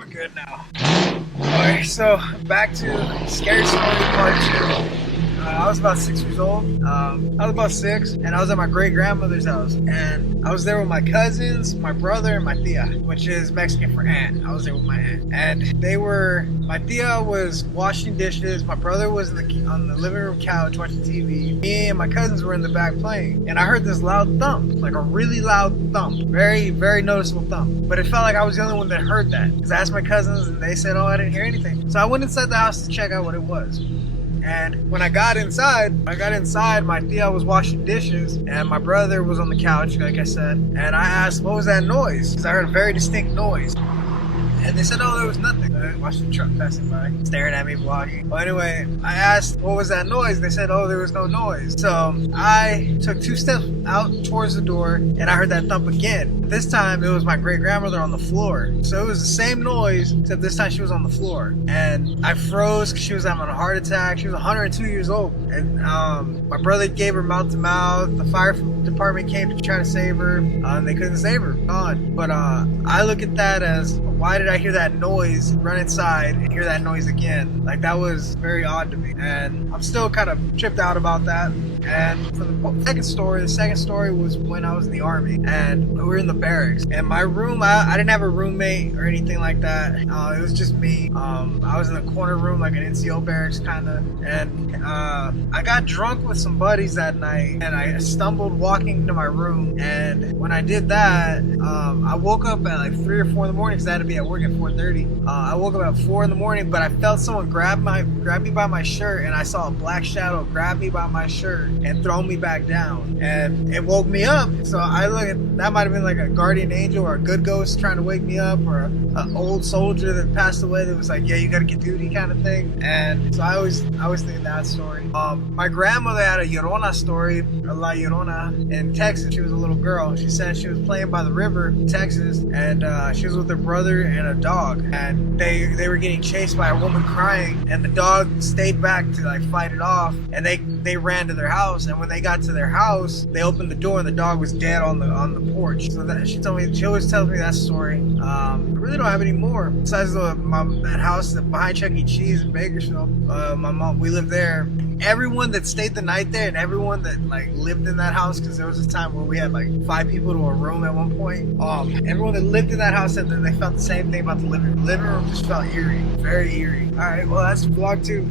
We're good now. Alright, so back to Scary Story Part 2. I was about 6 years old. I was about 6, and I was at my great grandmother's house. And I was there with my cousins, my brother, and my tia, which is Mexican for aunt. I was there with my aunt. And my tia was washing dishes. My brother was on the living room couch watching TV. Me and my cousins were in the back playing. And I heard this loud thump, like a really loud thump. Very, very noticeable thump. But it felt like I was the only one that heard that. Because I asked my cousins, and they said, oh, I didn't hear anything. So I went inside the house to check out what it was. And when I got inside, my tia was washing dishes, and my brother was on the couch, like I said. And I asked, what was that noise? Because I heard a very distinct noise. And they said, oh, there was nothing. I watched the truck passing by, staring at me, vlogging. Well, anyway, I asked, what was that noise? They said, oh, there was no noise. So I took 2 steps out towards the door, and I heard that thump again. This time, it was my great-grandmother on the floor. So it was the same noise, except this time she was on the floor. And I froze because she was having a heart attack. She was 102 years old. And my brother gave her mouth-to-mouth. The fire department came to try to save her, and they couldn't save her. Gone. But I look at that as, why did I hear that noise, run inside, and hear that noise again? Like, that was very odd to me. And I'm still kind of tripped out about that. And for the second story was when I was in the Army, and we were in the barracks. And my room, I didn't have a roommate or anything like that. It was just me. I was in the corner room, like an NCO barracks kind of. And I got drunk with some buddies that night, and I stumbled walking into my room. And when I did that, I woke up at like 3 or 4 in the morning because I had to be at work at 4:30. I woke up at 4 in the morning, but I felt someone grab me by my shirt, and I saw a black shadow grab me by my shirt and throw me back down. And it woke me up. So I look at that, might have been like a guardian angel or a good ghost trying to wake me up, or an old soldier that passed away that was like, yeah, you gotta get duty kind of thing. And so I always think that story. My grandmother had a Llorona story, a La Llorona in Texas. She was a little girl. She said she was playing by the river in Texas, and she was with her brother and a dog, and they were getting chased by a woman crying, and the dog stayed back to like fight it off, and they ran to their house. And when they got to their house, they opened the door, and the dog was dead on the porch. So that she always tells me that story. I really don't have any more besides that house behind Chuck E. Cheese in Bakersfield. My mom, we lived there. Everyone that stayed the night there, and everyone that like lived in that house, because there was a time where we had like 5 people to a room at one point. Everyone that lived in that house said that they felt the same thing about the living room. The living room just felt eerie, very eerie. All right, well, that's vlog 2.